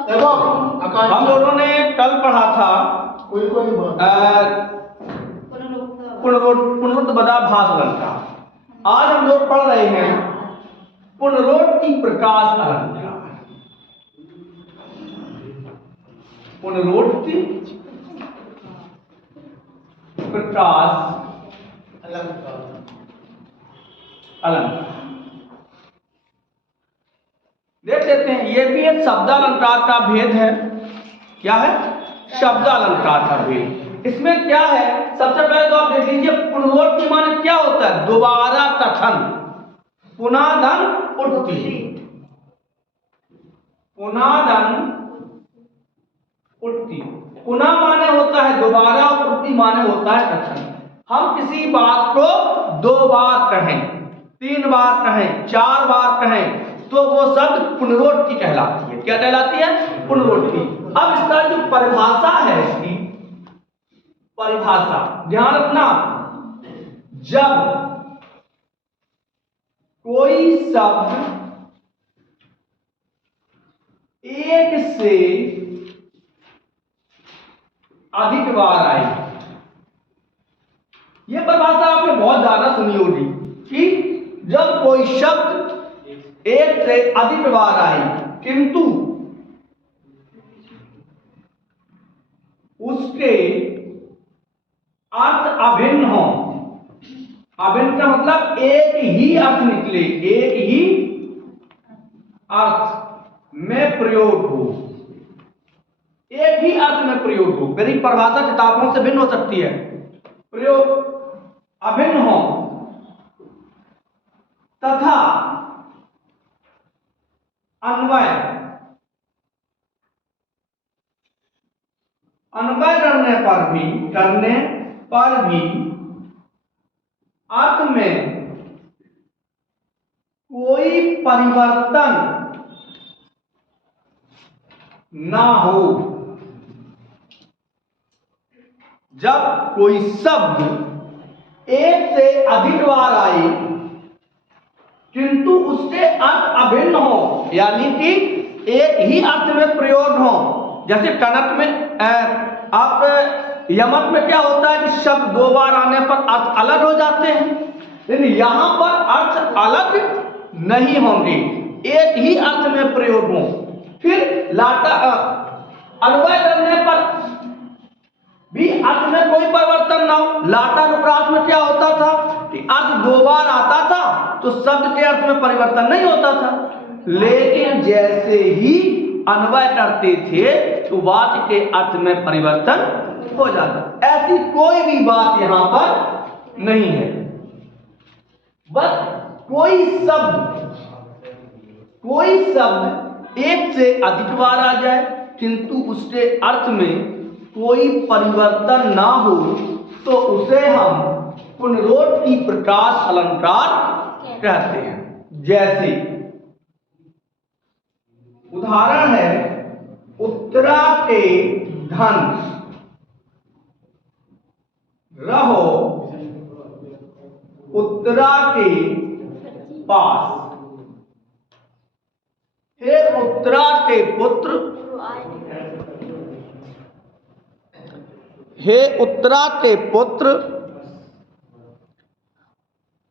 हम लोगों ने कल पढ़ा था पुनरुत्पादाभास अलंकार। आज हम लोग पढ़ रहे हैं पुनरोक्ति प्रकाश अलंकार। पुनरोक्ति प्रकाश अलंकार देख लेते हैं। ये भी एक शब्दालंकार का भेद है। क्या है? शब्दालंकार का भेद। इसमें क्या है, सबसे पहले तो आप देख लीजिए पुनरोक्ति माने क्या होता है? दोबारा कथन, पुनादन उत्ति। पुनादन उत्ति, पुनः माने होता है दोबारा और उत्ति माने होता है कथन। हम किसी बात को 2 बार कहें, 3 बार कहें, 4 बार कहें तो वो शब्द पुनरोक्ति कहलाती है। क्या कहलाती है? पुनरोक्ति। अब इसका जो परिभाषा है, इसकी परिभाषा ध्यान रखना, जब कोई शब्द एक से अधिक बार आए, यह परिभाषा आपने बहुत ज्यादा सुनी होगी कि जब कोई शब्द एक से अधिक बार आए किंतु उसके अर्थ अभिन्न हो। अभिन्न का मतलब एक ही अर्थ निकले, एक ही अर्थ में प्रयोग हो, एक ही अर्थ में प्रयोग हो। मेरी परिभाषा किताबों से भिन्न हो सकती है। प्रयोग अभिन्न हो तथा अन्वय करने पर भी अर्थ में कोई परिवर्तन ना हो। जब कोई शब्द एक से अधिक बार आए किंतु उसके अर्थ अभिन्न हो, यानी कि एक ही अर्थ में प्रयोग हो। जैसे कनक में आप यमक में क्या होता है कि शब्द 2 बार आने पर अर्थ अलग हो जाते हैं, लेकिन यहां पर अर्थ अलग नहीं होंगे, एक ही अर्थ में प्रयोग हो। फिर लाटा अन्वय करने पर भी अर्थ में कोई परिवर्तन ना हो। लाटानुप्रास में क्या होता था कि अर्थ 2 बार आता था तो शब्द के अर्थ में परिवर्तन नहीं होता था, लेकिन जैसे ही अन्वय करते थे तो वाक्य के अर्थ में परिवर्तन हो जाता। ऐसी कोई भी बात यहां पर नहीं है। बस कोई शब्द एक से अधिक बार आ जाए किंतु उसके अर्थ में कोई परिवर्तन ना हो तो उसे हम पुनरोक्ति प्रकाश अलंकार कहते हैं। जैसे उदाहरण है, उत्तरा के धन रहो उत्तरा के पास। हे उत्तरा के पुत्र, हे उत्तरा के पुत्र,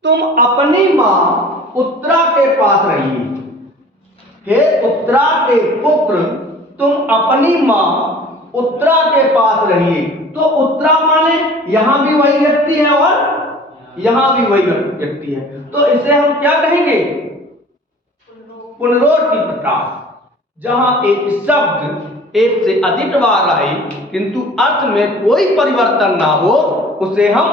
तुम अपनी मां उत्तरा के पास रहिए। हे उत्तरा के पुत्र, तुम अपनी मां उत्तरा के पास रहिए। तो उत्तरा माने यहां भी वही व्यक्ति है और यहां भी वही व्यक्ति है, तो इसे हम क्या कहेंगे? पुनरोक्ति प्रकाश। जहां एक शब्द एक से अधिक बार आए किंतु अर्थ में कोई परिवर्तन ना हो उसे हम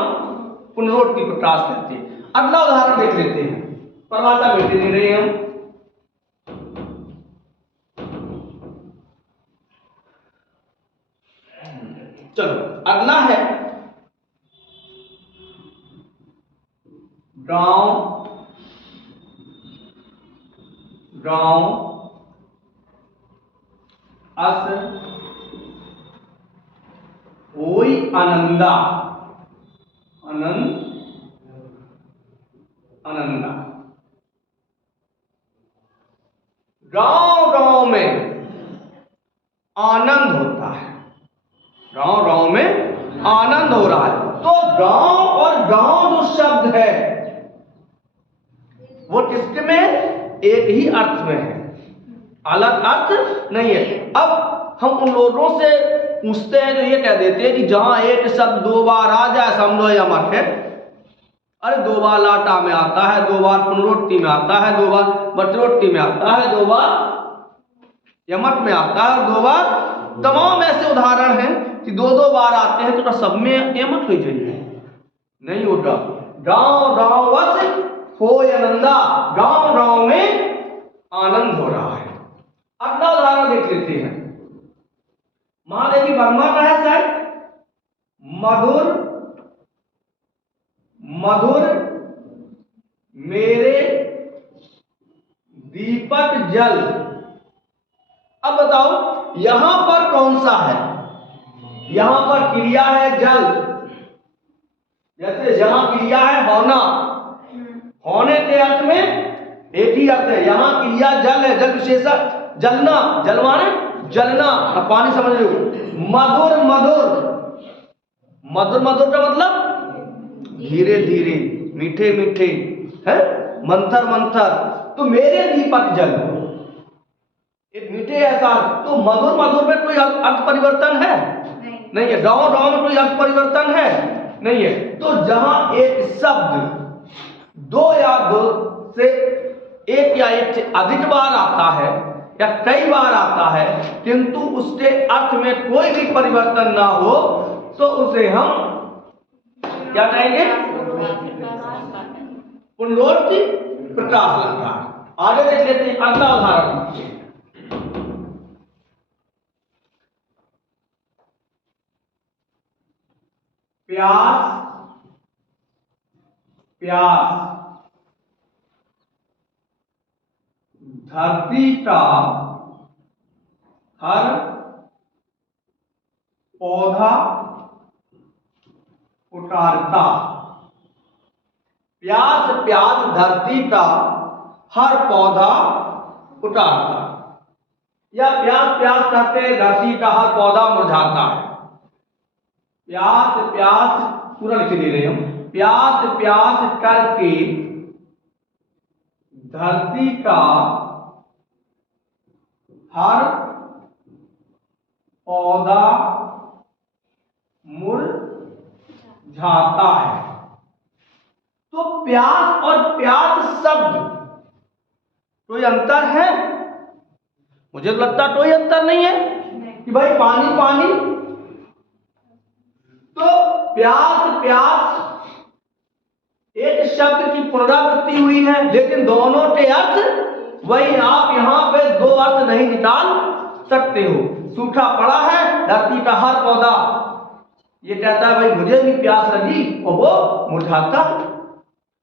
पुनरोक्ति प्रकाश कहते हैं। अगला उदाहरण देख लेते हैं। परिभाषा बेटे दे रहे हैं हम। चलो अगला है गांव अस होई आनंदा गांव में एक ही अर्थ में है, अलग अर्थ नहीं है। अब हम उन लोगों से पूछते हैं जो ये कह देते हैं कि जहां एक शब्द दो बार आ जाए समझो यमक है। अरे दो बार लाटा में आता है, दो बार पुनरोक्ति में आता है, दो बार वज्रोक्ति में आता है, दो बार यमक में आता है, और दो बार, तमाम ऐसे उदाहरण हैं कि दो दो बार आते हैं, तो सब में यमक हो जाइए, नहीं होगा। गांव गांव वस हो आनंदा, गांव गांव में आनंद हो रहा है। अगला उदाहरण देख लेते हैं। महादेवी वर्मा का है शायद, मधुर मधुर मेरे दीपक जल। अब बताओ यहां पर कौन सा है? यहां पर क्रिया है जल, जैसे यहां क्रिया है होना, होने के अर्थ में एक ही अर्थ है। यहां क्रिया जल है, जल विशेषण जलना, जलवाने जलना, अब पानी समझ लो। मधुर मधुर, मधुर मधुर का मतलब धीरे धीरे, मीठे मीठे, है मंथर मंथर। तो मेरे दीपक जल, एक मीठे ऐसा, तो मधुर मधुर में कोई अर्थ परिवर्तन है? नहीं है। गांव गांव में कोई अर्थ परिवर्तन है? नहीं है। तो जहां एक शब्द दो या दो से एक या एक से अधिक बार आता है या कई बार आता है, किंतु उसके अर्थ में कोई भी परिवर्तन ना हो, तो उसे हम क्या कहेंगे? पुनरोक्ति प्रकाश अलंकार। आगे देख लेते हैं अगला उदाहरण। प्यास प्यास, धरती का हर पौधा उतारता। प्यास प्यास, धरती का हर पौधा उतारता, या प्यास प्यास करते धरती का हर पौधा मुरझाता है। प्यास प्यास, पूरा लिख दे रहे हम। प्यास प्यास करके धरती का हर पौधा मुरझाता है। तो प्यास और प्यास शब्द कोई अंतर है? मुझे लगता कोई अंतर नहीं है कि भाई पानी पानी। तो प्यास प्यास एक शब्द की पुनरावृत्ति हुई है, लेकिन दोनों के अर्थ वही। आप यहां पे दो अर्थ नहीं निकाल सकते हो। सूखा पड़ा है, धरती का हर पौधा ये कहता है भाई मुझे भी प्यास लगी, और वो मुरझाता।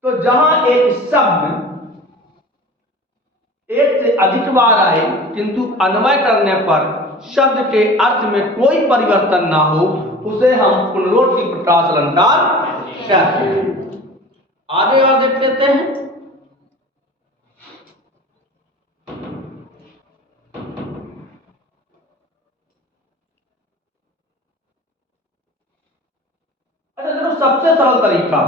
तो जहां एक शब्द एक से अधिक बार आए, किंतु अन्वय करने पर शब्द के अर्थ में कोई परिवर्तन ना हो, उसे हम पुनरोक्ति प्रकाश अलंकार कहते हैं। आगे और देख लेते हैं। अच्छा देखो, सबसे सरल तरीका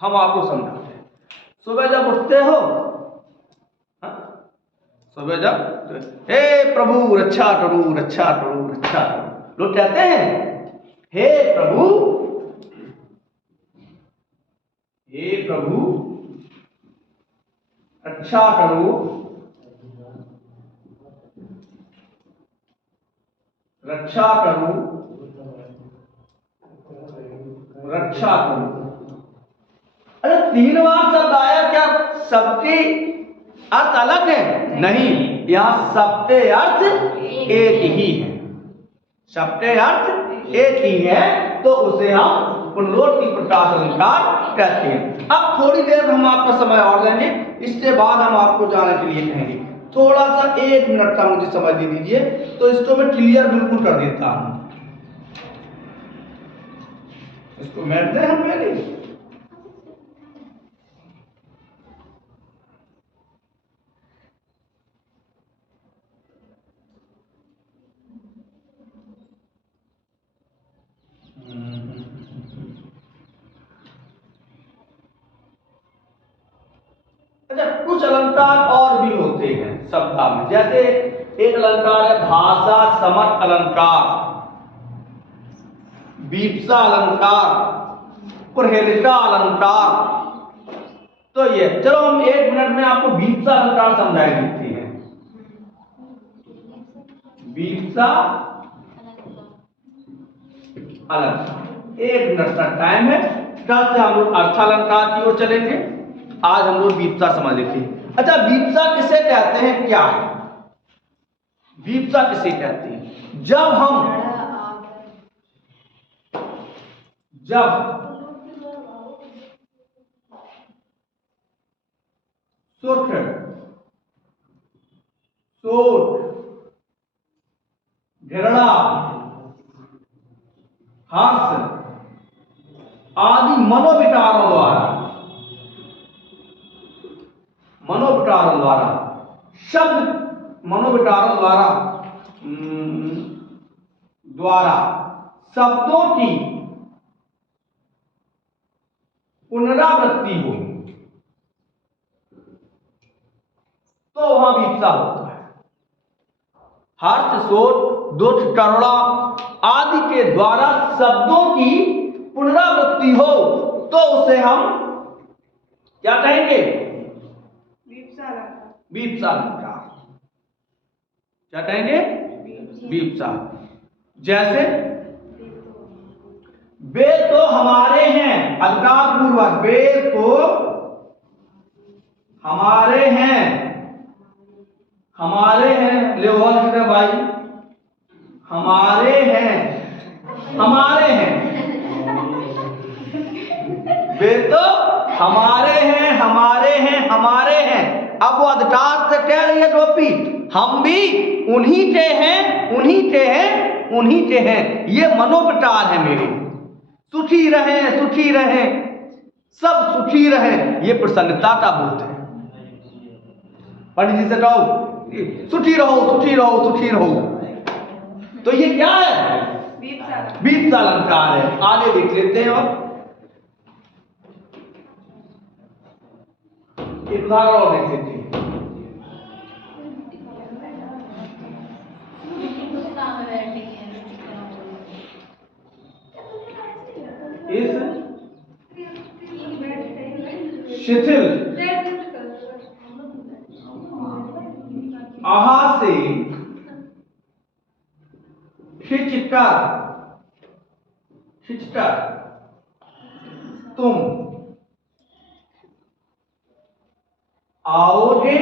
हम आपको समझाते हैं। सुबह जब उठते हो, सुबह जब हे प्रभु रक्षा करो रक्षा करो रक्षा करो, लोग कहते हैं हे प्रभु रक्षा करो रक्षा करो रक्षा करो। अरे तीन बार शब्द आया, क्या सबके अर्थ अलग है? नहीं, यहां सबके अर्थ एक ही है। सबके अर्थ एक ही है, तो उसे हम पुनरोक्ति प्रकाश अलंकार कहते हैं। अब थोड़ी देर हम आपका समय और लेंगे, इसके बाद हम आपको जाने के लिए कहेंगे। थोड़ा सा 1 मिनट का मुझे समय दे दीजिए, तो इसको मैं क्लियर बिल्कुल कर देता हूं। इसको मैट दें हम पहले। अच्छा, कुछ अलंकार और भी होते शब्दा में। जैसे एक अलंकार है भाषा समर्थ अलंकार, वीप्सा अलंकार, प्रहेलिका अलंकार। तो ये चलो हम 1 मिनट में आपको वीप्सा अलंकार समझाई देते हैं। वीप्सा अलंकार 1 मिनट का टाइम है। कल से हम लोग अर्थालंकार की ओर चलेंगे, आज हम लोग वीप्सा समझ लेते हैं। अच्छा, वीप्सा किसे कहते हैं, क्या है वीप्सा किसे कहते हैं? जब सुख, शोक, घृणा, हर्ष आदि मनोविकारों द्वारा शब्द मनोविकारों द्वारा शब्दों की पुनरावृत्ति हो तो वहां वीप्सा होता है। हर्ष, शोक, दुख, करुणा आदि के द्वारा शब्दों की पुनरावृत्ति हो तो उसे हम क्या कहेंगे? वीप्सा अलंकार। क्या कहेंगे? वीप्सा। जैसे वे तो हमारे हैं, अधिकार पूर्वक, वे तो हमारे हैं, ले भाई, हमारे हैं, वे तो हमारे हैं। अब वो अधिकार से कह रही है गोपी, हम भी उन्हीं के हैं। ये मनोविकार है मेरे। सुखी रहें, सब सुखी रहें, ये प्रसन्नता का बोध है। पंडित जी से कहो सुखी रहो। तो ये क्या है? वीप्सा अलंकार है। आगे देख लेते हैं। और एक उदाहरण और देख लेते हैं। इस शिथिल आहा से खिंचकर तुम आओगे,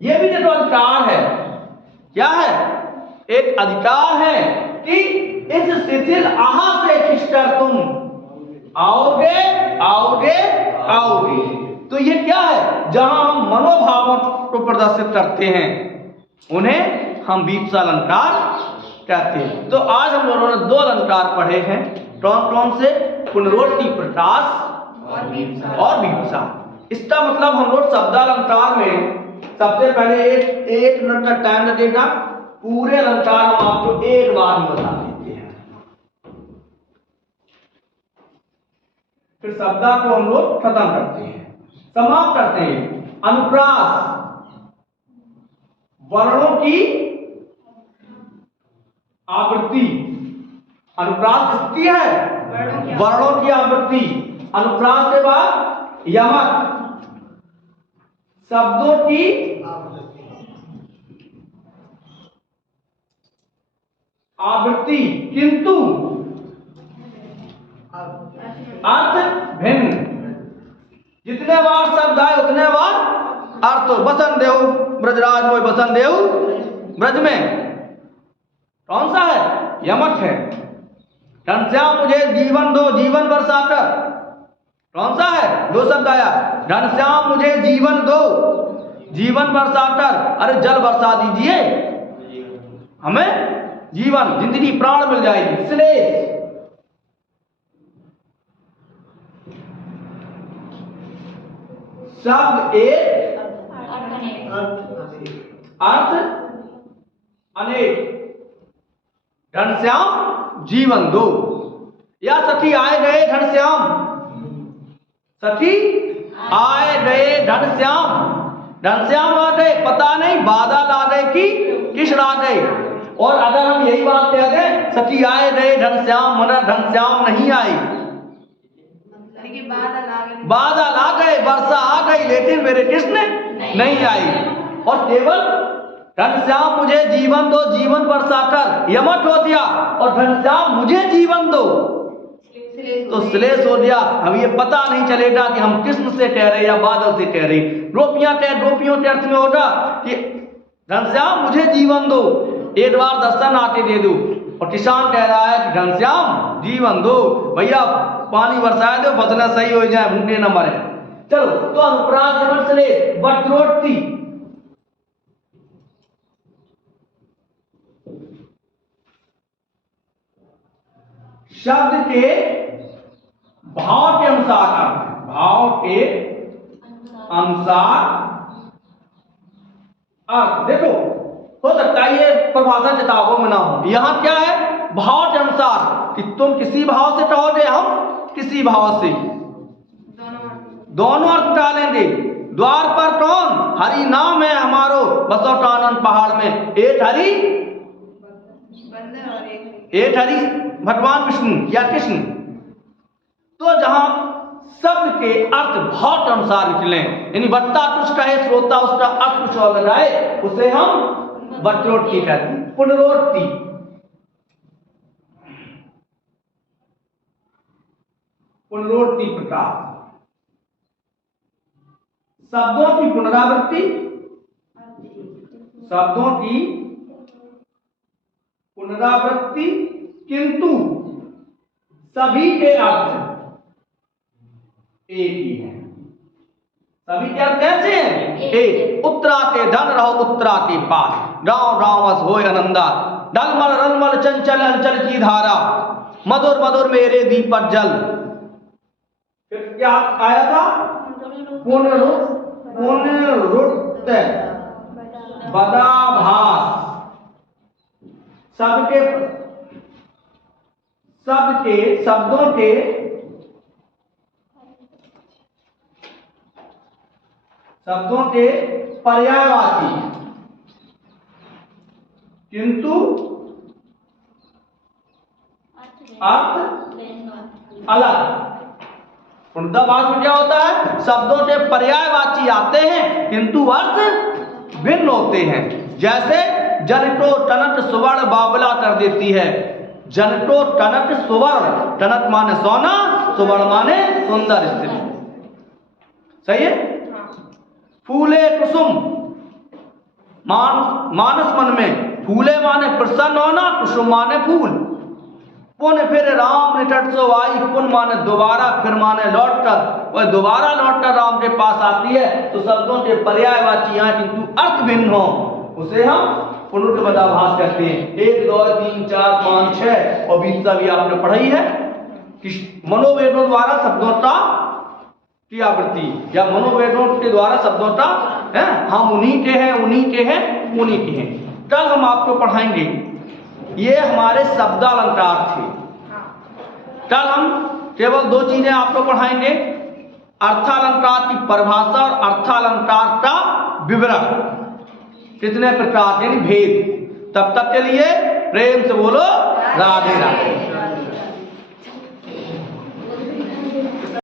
ये भी देखो अधिकार है। क्या है? एक अधिकार है कि इस शिथिल आहा से खिंचकर तुम आओगे। तो ये क्या है? जहां हम मनोभावों को प्रदर्शित करते हैं उन्हें हम वीप्सा अलंकार कहते हैं। तो आज हम लोगों ने 2 अलंकार पढ़े हैं। कौन से? पुनरोक्ति, प्रकाश और वीप्सा। इसका मतलब हम लोग शब्दालंकार में सबसे पहले एक मिनट का टाइम लगेगा। पूरे अलंकार हम आपको एक बार में बता देते हैं, फिर शब्दा को हम लोग खत्म करते हैं, समाप्त करते हैं। अनुप्रास, वर्णों की आवृत्ति। अनुप्रास किसकी है? वर्णों की आवृत्ति। अनुप्रास के बाद यमक, शब्दों की आवृत्ति, किंतु अर्थ भिन्न। जितने बार शब्द आए उतने बार अर्थ हो। बसन देव ब्रजराज मोय, बसन देव ब्रज में, कौन सा है? यमक है। घनश्याम मुझे जीवन दो, जीवन बरसाकर, कौन सा है? 2 शब्द आया। घनश्याम मुझे जीवन दो, जीवन बरसाकर, अरे जल बरसा दीजिए, हमें जीवन, जिंदगी, प्राण मिल जाएगी। श्लेष, शब्द एक, अर्थ अनेक। घनश्याम जीवन दो, या सखी आए गए घनश्याम, सखी आए गए घनश्याम, घनश्याम आ गए, पता नहीं बादल आ गए कि कृष्ण आ गए। और अगर हम यही बात कह दें सखी आए गए घनश्याम, मगर घनश्याम नहीं आई, बादल आ गए, वर्षा आ गई, लेकिन मेरे कृष्ण नहीं आई। और केवल घनश्याम मुझे जीवन दो, जीवन बरसाकर यमक हो दिया, और घनश्याम मुझे जीवन दो तो श्लेष हो गया। अब ये पता नहीं चलेगा कि हम कृष्ण से कह रहे या बादल से कह रहे। गोपियों के अर्थ में होगा कि घनश्याम मुझे जीवन दो, एक बार दर्शन आके दे दो। और किसान कह रहा है कि घनश्याम जीवन दो, भैया पानी बरसाए दो, फसलें सही हो जाए, भूखे न मरे। चलो तो अनुप्रास श्लेष वज्रोक्ति, शब्द के भाव के अनुसार अर्थ, भाव के अनुसार अर्थ। देखो हो सकता है ये परिभाषा किताबों में ना हो, यहां क्या है भाव के अनुसार, कि तुम किसी भाव से कहोगे, हम किसी भाव से, दोनों अर्थ डालेंगे। द्वार पर कौन, हरि नाम है हमारो, बसो कानन पहाड़ में, एक हरि भगवान विष्णु या कृष्ण। तो जहां शब्द के अर्थ भाव के अनुसार निकले, यानी वक्ता कुछ कहे, श्रोता उसका अर्थ कुछ और लगाए, उसे हम वज्रोक्ति कहते हैं। पुनरोक्ति, पुनरोक्ति प्रकार, शब्दों की पुनरावृत्ति, शब्दों की पुनरावृत्ति, किंतु सभी के अर्थ एक ही है। सभी के अर्थ कैसे हैं? एक। उत्तरा के धन रहो उत्तरा के पास, गांव गांव अस होय आनंदा, ढलमल रलमल चंचल अंचल की धारा, मधुर मधुर मेरे दीपक जल। फिर क्या आया था? पुनरुक्त बदाभास, शब्दों के पर्यायवाची, किंतु अर्थ अलग। पुनर्भास में क्या होता है? शब्दों के पर्यायवाची आते हैं किंतु अर्थ भिन्न होते हैं। जैसे जनटो टनट सुवर्ण बाबला कर देती है, जनटो टनट सुवर्ण, टनट माने सोना, सुवर्ण माने सुंदर स्त्री। सही है? फूले कुसुम, मानस मन में, फूले माने प्रसन्न होना, कुसुम माने फूल। पुन फिर राम निकट सो आई, पुन माने दोबारा, फिर माने लौट कर, वह दोबारा लौट कर राम के पास आती है। तो शब्दों के पर्यायवाची हैं किंतु अर्थ भिन्न हो, उसे हम पुनरुक्त बदाभास कहते हैं। 1 2 3 4 5 6 और 20 भी आपने पढ़ाई है कि मनोवेदों द्वारा शब्दों का की आवृत्ति, या मनोवेदों के द्वारा शब्दों का है, हम उन्हीं के हैं, उन्हीं के हैं, उन्हीं के हैं। कल हम आपको पढ़ाएंगे, ये हमारे शब्दालंकार थे। कल हम केवल 2 चीजें आपको पढ़ाएंगे, अर्थालंकार की परिभाषा और अर्थालंकार का विवरण, कितने प्रकार यानी भेद। तब तक के लिए प्रेम से बोलो राधे राधे।